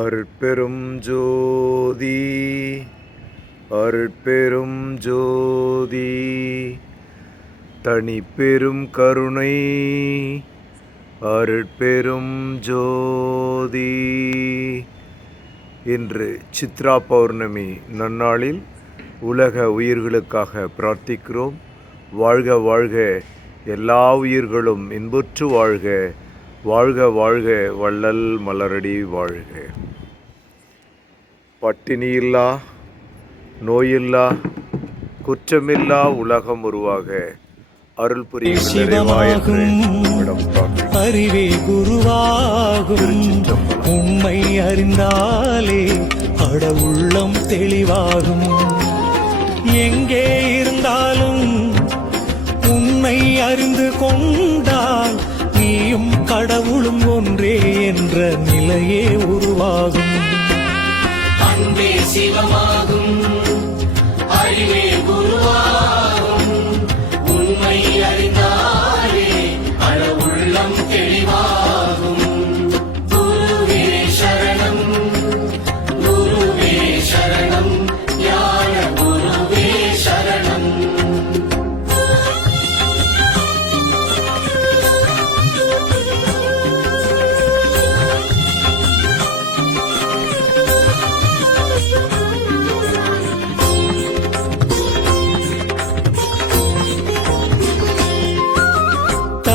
அற்பெரும் ஜோதி அற்பெரும் ஜோதி தனி பெரும் கருணை அருட்பெரும் ஜோதி இன்று சித்ரா பௌர்ணமி நன்னாளில் உலக உயிர்களுக்காக பிரார்த்திக்கிறோம் வாழ்க வாழ்க எல்லா உயிர்களும் இன்புற்று வாழ்க வாழ்க வாழ்க வள்ளல் மலரடி வாழ்க பட்டினியில்லா நோயில்லா குற்றமில்லா உலகம் உருவாக அருள் புரியும் அறிவே குருவாகும் உண்மை அறிந்தாலே அட உள்ளம் தெளிவாகும் எங்கே இருந்தாலும் உண்மை அறிந்து கொண்டு சிலையே உருவாகும் அன்பே சிவமாகும் அறிவே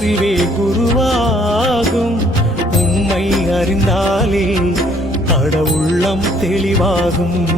அறிவே குருவாகும் உண்மை அறிந்தாலே கடவுள்ளம் தெளிவாகும்